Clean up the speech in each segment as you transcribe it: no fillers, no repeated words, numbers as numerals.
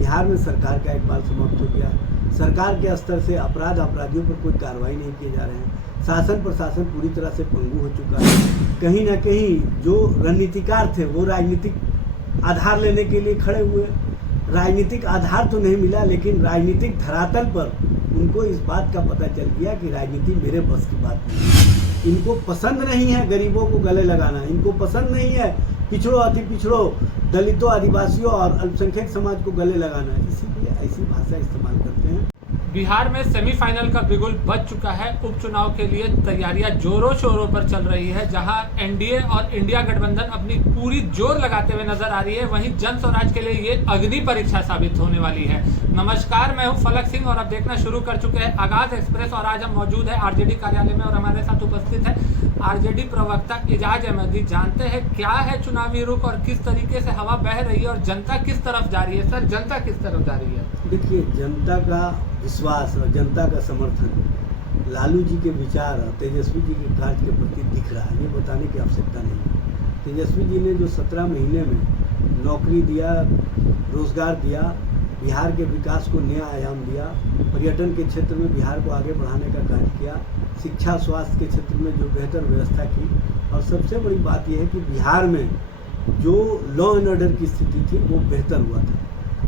बिहार में सरकार का इकबाल समाप्त हो गया। सरकार के स्तर से अपराधियों पर कोई कार्रवाई नहीं किए जा रहे हैं। शासन प्रशासन पूरी तरह से पंगु हो चुका है। कहीं ना कहीं जो रणनीतिकार थे वो राजनीतिक आधार लेने के लिए खड़े हुए। राजनीतिक आधार तो नहीं मिला, लेकिन राजनीतिक धरातल पर उनको इस बात का पता चल गया कि राजनीति मेरे बस की बात नहीं। इनको पसंद नहीं है गरीबों को गले लगाना, इनको पसंद नहीं है पिछड़ों, अति पिछड़ों, दलितों, आदिवासियों और अल्पसंख्यक समाज को गले लगाना। इसीलिए ऐसी भाषा इस्तेमाल करते हैं। बिहार में सेमीफाइनल का बिगुल बज चुका है। उपचुनाव के लिए तैयारियां जोरों शोरों पर चल रही है, जहां एनडीए और इंडिया गठबंधन अपनी पूरी जोर लगाते हुए नजर आ रही है। वहीं जन स्वराज के लिए ये अग्नि परीक्षा साबित होने वाली है। नमस्कार, मैं हूं फलक सिंह और आप देखना शुरू कर चुके हैं आगाज एक्सप्रेस। और आज हम मौजूद है आरजेडी कार्यालय में और हमारे साथ उपस्थित है आरजेडी प्रवक्ता एजाज अहमदी। जानते हैं क्या है चुनावी रुख और किस तरीके से हवा बह रही है और जनता किस तरफ जा रही है। सर, जनता किस तरफ जा रही है? देखिए, जनता का विश्वास और जनता का समर्थन लालू जी के विचार और तेजस्वी जी के कार्य के प्रति दिख रहा है। ये बताने की आवश्यकता नहीं है। तेजस्वी जी ने जो 17 महीने में नौकरी दिया, रोजगार दिया, बिहार के विकास को नया आयाम दिया, पर्यटन के क्षेत्र में बिहार को आगे बढ़ाने का कार्य किया, शिक्षा स्वास्थ्य के क्षेत्र में जो बेहतर व्यवस्था की, और सबसे बड़ी बात यह है कि बिहार में जो लॉ एंड ऑर्डर की स्थिति थी वो बेहतर हुआ था।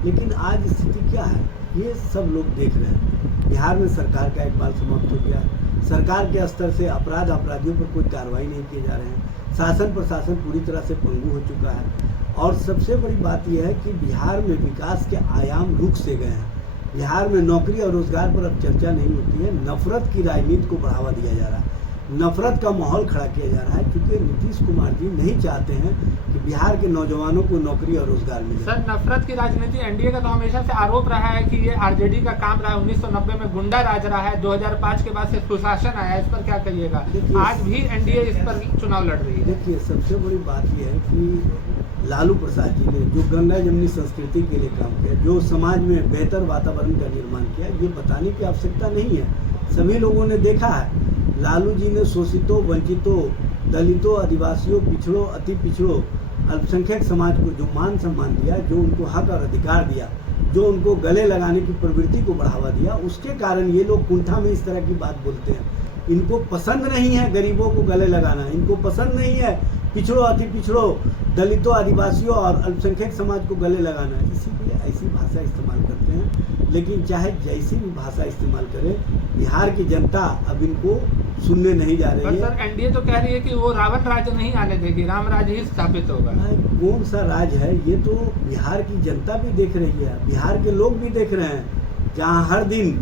लेकिन आज स्थिति क्या है ये सब लोग देख रहे हैं। बिहार में सरकार का इकबाल समाप्त हो गया। सरकार के स्तर से अपराधियों पर कोई कार्रवाई नहीं किए जा रहे हैं। शासन प्रशासन पूरी तरह से पंगु हो चुका है। और सबसे बड़ी बात यह है कि बिहार में विकास के आयाम रुक से गए हैं। बिहार में नौकरी और रोजगार पर अब चर्चा नहीं होती है। नफरत की राजनीति को बढ़ावा दिया जा रहा है, नफरत का माहौल खड़ा किया जा रहा है, क्योंकि नीतीश कुमार जी नहीं चाहते हैं कि बिहार के नौजवानों को नौकरी और रोजगार मिले। सर, नफरत की राजनीति एनडीए का तो हमेशा से आरोप रहा है कि ये आरजेडी का काम रहा है। 1990 में गुंडा राज रहा है, 2005 के बाद से सुशासन आया। इस पर क्या कहिएगा? आज भी एनडीए इस पर चुनाव लड़ रही है। देखिए, सबसे बड़ी बात यह है कि लालू प्रसाद जी ने जो गंगा जमनी संस्कृति के लिए काम किया, जो समाज में बेहतर वातावरण का निर्माण किया, ये बताने की आवश्यकता नहीं है। सभी लोगों ने देखा है। लालू जी ने शोषितों, वंचितों, दलितों, आदिवासियों, पिछड़ों, अति पिछड़ों, अल्पसंख्यक समाज को जो मान सम्मान दिया, जो उनको हक और अधिकार दिया, जो उनको गले लगाने की प्रवृत्ति को बढ़ावा दिया, उसके कारण ये लोग कुंठा में इस तरह की बात बोलते हैं। इनको पसंद नहीं है गरीबों को गले लगाना, इनको पसंद नहीं है पिछड़ों, अति पिछड़ों, दलितों, आदिवासियों और अल्पसंख्यक समाज को गले लगाना। इसीलिए ऐसी भाषा इस्तेमाल करते हैं। लेकिन चाहे जैसी भी भाषा इस्तेमाल करें, बिहार की जनता अब इनको सुनने नहीं जा रही है। सर, एनडीए तो कह रही है कि वो रावण राज्य नहीं आने देगी, राम राज्य ही स्थापित होगा। कौन सा राज है ये तो बिहार की जनता भी देख रही है, बिहार के लोग भी देख रहे हैं। जहाँ हर दिन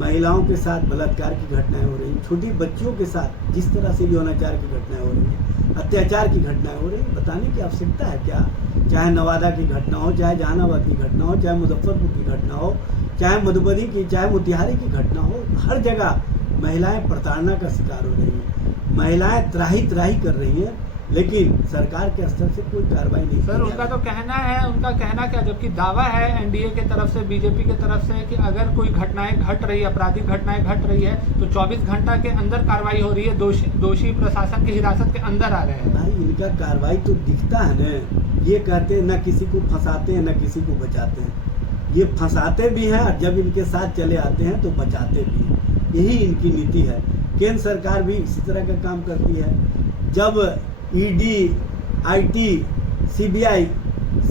महिलाओं के साथ बलात्कार की घटनाएं हो रही, छोटी बच्चियों के साथ जिस तरह से यौनाचार की घटनाएं हो रही, अत्याचार की घटनाएं हो रही, बताने की आवश्यकता है क्या? चाहे नवादा की घटना हो, चाहे जहानाबाद की घटना हो, चाहे मुजफ्फरपुर की घटना हो, चाहे मधुबनी की, चाहे मोतिहारी की घटना हो, हर जगह महिलाएं प्रताड़ना का शिकार हो रही हैं, महिलाएं त्राही कर रही हैं, लेकिन सरकार के स्तर से कोई कार्रवाई नहीं। सर, उनका तो कहना है, उनका कहना क्या, जबकि दावा है एनडीए की तरफ से, बीजेपी की तरफ से, कि अगर कोई घटनाएं घट रही है, आपराधिक घटनाएं घट रही है, तो 24 घंटा के अंदर कार्रवाई हो रही है, दोषी प्रशासन की हिरासत के अंदर आ रहे हैं। भाई, इनका कार्रवाई तो दिखता है न। ये कहते हैं न किसी को फंसाते हैं न किसी को बचाते हैं। ये फंसाते भी हैं और जब इनके साथ चले आते हैं तो बचाते भी हैं। यही इनकी नीति है। केंद्र सरकार भी इसी तरह का काम करती है। जब ईडी, आईटी, सीबीआई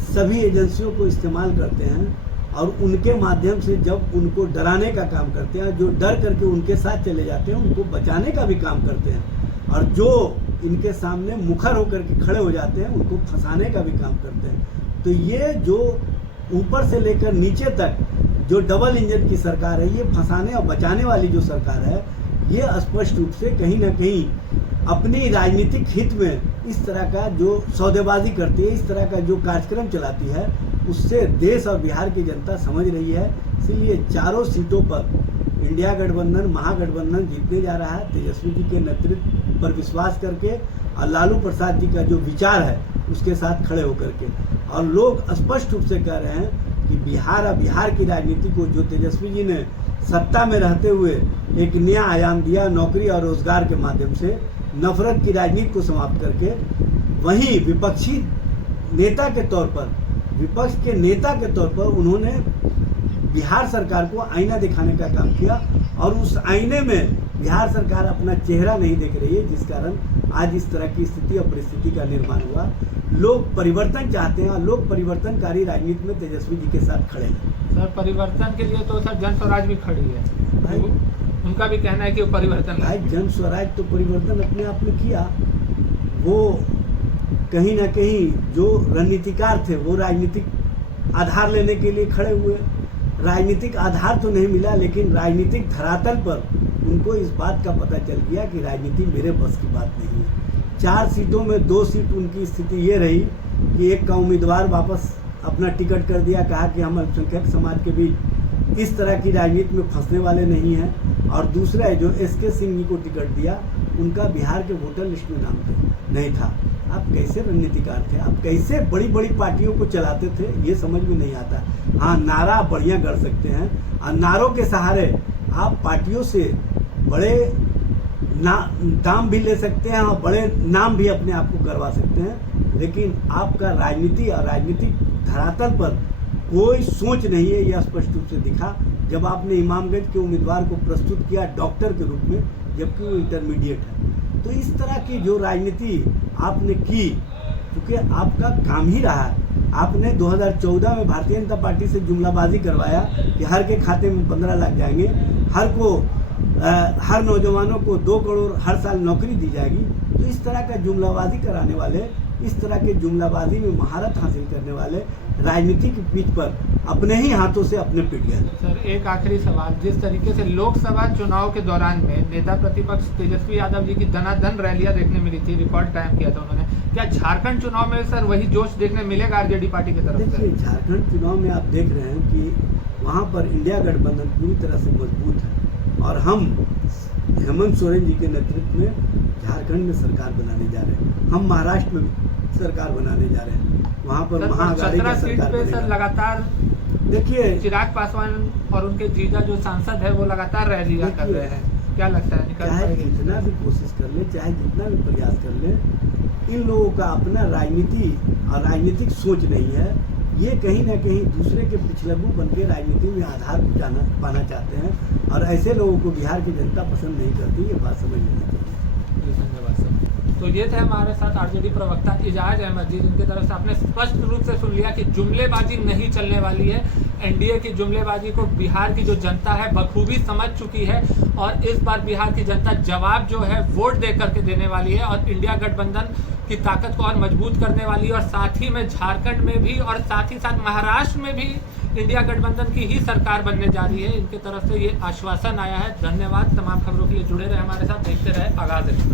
सभी एजेंसियों को इस्तेमाल करते हैं और उनके माध्यम से जब उनको डराने का काम करते हैं, जो डर करके उनके साथ चले जाते हैं, उनको बचाने का भी काम करते हैं, और जो इनके सामने मुखर होकर के खड़े हो जाते हैं उनको फंसाने का भी काम करते हैं। तो ये जो ऊपर से लेकर नीचे तक जो डबल इंजन की सरकार है, ये फंसाने और बचाने वाली जो सरकार है, ये स्पष्ट रूप से कहीं ना कहीं अपनी राजनीतिक हित में इस तरह का जो सौदेबाजी करती है, इस तरह का जो कार्यक्रम चलाती है, उससे देश और बिहार की जनता समझ रही है। इसलिए चारों सीटों पर इंडिया गठबंधन, महागठबंधन जीतने जा रहा है, तेजस्वी जी के नेतृत्व पर विश्वास करके और लालू प्रसाद जी का जो विचार है उसके साथ खड़े होकर के। और लोग स्पष्ट रूप से कह रहे हैं कि बिहार की राजनीति को जो तेजस्वी जी ने सत्ता में रहते हुए एक नया आयाम दिया, नौकरी और रोजगार के माध्यम से नफरत की राजनीति को समाप्त करके, वहीं विपक्षी नेता के तौर पर विपक्ष के नेता के तौर पर उन्होंने बिहार सरकार को आईना दिखाने का काम किया, और उस आईने में बिहार सरकार अपना चेहरा नहीं देख रही है, जिस कारण आज इस तरह की स्थिति और परिस्थिति का निर्माण हुआ। लोग परिवर्तन चाहते हैं और लोग परिवर्तनकारी राजनीति में तेजस्वी जी के साथ खड़े हैं। सर परिवर्तन के लिए तो सर जन स्वराज भी खड़ी है भाई, उनका भी कहना है कि वो परिवर्तन भाई जन स्वराज तो परिवर्तन अपने आप में किया। वो कहीं ना कहीं जो रणनीतिकार थे वो राजनीतिक आधार लेने के लिए खड़े हुए। राजनीतिक आधार तो नहीं मिला, लेकिन राजनीतिक धरातल पर उनको इस बात का पता चल गया कि राजनीति मेरे बस की बात नहीं है। 4 सीटों में 2 सीट उनकी स्थिति ये रही कि एक का उम्मीदवार वापस अपना टिकट कर दिया, कहा कि हम अल्पसंख्यक समाज के बीच इस तरह की राजनीति में फंसने वाले नहीं हैं, और दूसरा है जो SK सिंह जी को टिकट दिया, उनका बिहार के वोटर लिस्ट में नाम नहीं था। आप कैसे रणनीतिकार थे, आप कैसे बड़ी बड़ी पार्टियों को चलाते थे, ये समझ में नहीं आता। हाँ, नारा बढ़िया गढ़ सकते हैं और नारों के सहारे आप पार्टियों से बड़े दाम भी ले सकते हैं और बड़े नाम भी अपने आप को करवा सकते हैं, लेकिन आपका राजनीति और राजनीतिक धरातल पर कोई सोच नहीं है। यह स्पष्ट रूप से दिखा जब आपने इमामगंज के उम्मीदवार को प्रस्तुत किया डॉक्टर के रूप में, जबकि वो इंटरमीडिएट है। तो इस तरह की जो राजनीति आपने की, क्योंकि आपका काम ही रहा है। आपने 2014 में भारतीय जनता पार्टी से जुमलाबाजी करवाया कि हर के खाते में 15 लाख जाएंगे, हर नौजवानों को 2 करोड़ हर साल नौकरी दी जाएगी। तो इस तरह का जुमलाबाजी कराने वाले, इस तरह के जुमलाबाजी में महारत हासिल करने वाले राजनीति की पीठ पर अपने ही हाथों से अपने पिट गए। सर एक आखिरी सवाल, जिस तरीके से लोकसभा चुनाव के दौरान में नेता प्रतिपक्ष तेजस्वी यादव जी की दनादन रैलियां देखने मिली थी, रिकॉर्ड टाइम किया था उन्होंने, क्या झारखंड चुनाव में सर वही जोश देखने मिलेगा आरजेडी पार्टी की तरफ से? देखिए, झारखंड चुनाव में आप देख रहे हैं कि वहाँ पर इंडिया गठबंधन पूरी तरह से मजबूत है, और हम हेमंत सोरेन जी के नेतृत्व में झारखंड में सरकार बनाने जा रहे हैं। हम महाराष्ट्र में सरकार बनाने जा रहे हैं, वहाँ पर महाअघाड़ी का सरकार पे सर लगातार देखिए चिराग पासवान और उनके जीजा जो सांसद है वो लगातार रैलियां कर रहे हैं, क्या लगता है चाहे जितना भी कोशिश कर ले, चाहे जितना भी प्रयास कर ले, इन लोगों का अपना राजनीति और राजनीतिक सोच नहीं है। ये कहीं ना कहीं दूसरे के पिछलग्गू बन के राजनीति में आधार पाना चाहते हैं, और ऐसे लोगों को बिहार की जनता पसंद नहीं करती। ये बात समझ लेनी चाहिए। धन्यवाद सर। तो ये थे हमारे साथ आरजेडी प्रवक्ता इजाज अहमद जी, जिनकी तरफ से आपने स्पष्ट रूप से सुन लिया कि जुमलेबाजी नहीं चलने वाली है। एनडीए की जुमलेबाजी को बिहार की जो जनता है बखूबी समझ चुकी है, और इस बार बिहार की जनता जवाब जो है वोट दे करके देने वाली है, और इंडिया गठबंधन की ताकत को और मजबूत करने वाली है। और साथ ही में झारखंड में भी और साथ ही साथ महाराष्ट्र में भी इंडिया गठबंधन की ही सरकार बनने जा रही है। इनकी तरफ से ये आश्वासन आया है। धन्यवाद। तमाम खबरों के लिए जुड़े रहे हमारे साथ, देखते रहे आगाज एक्सप्रेस।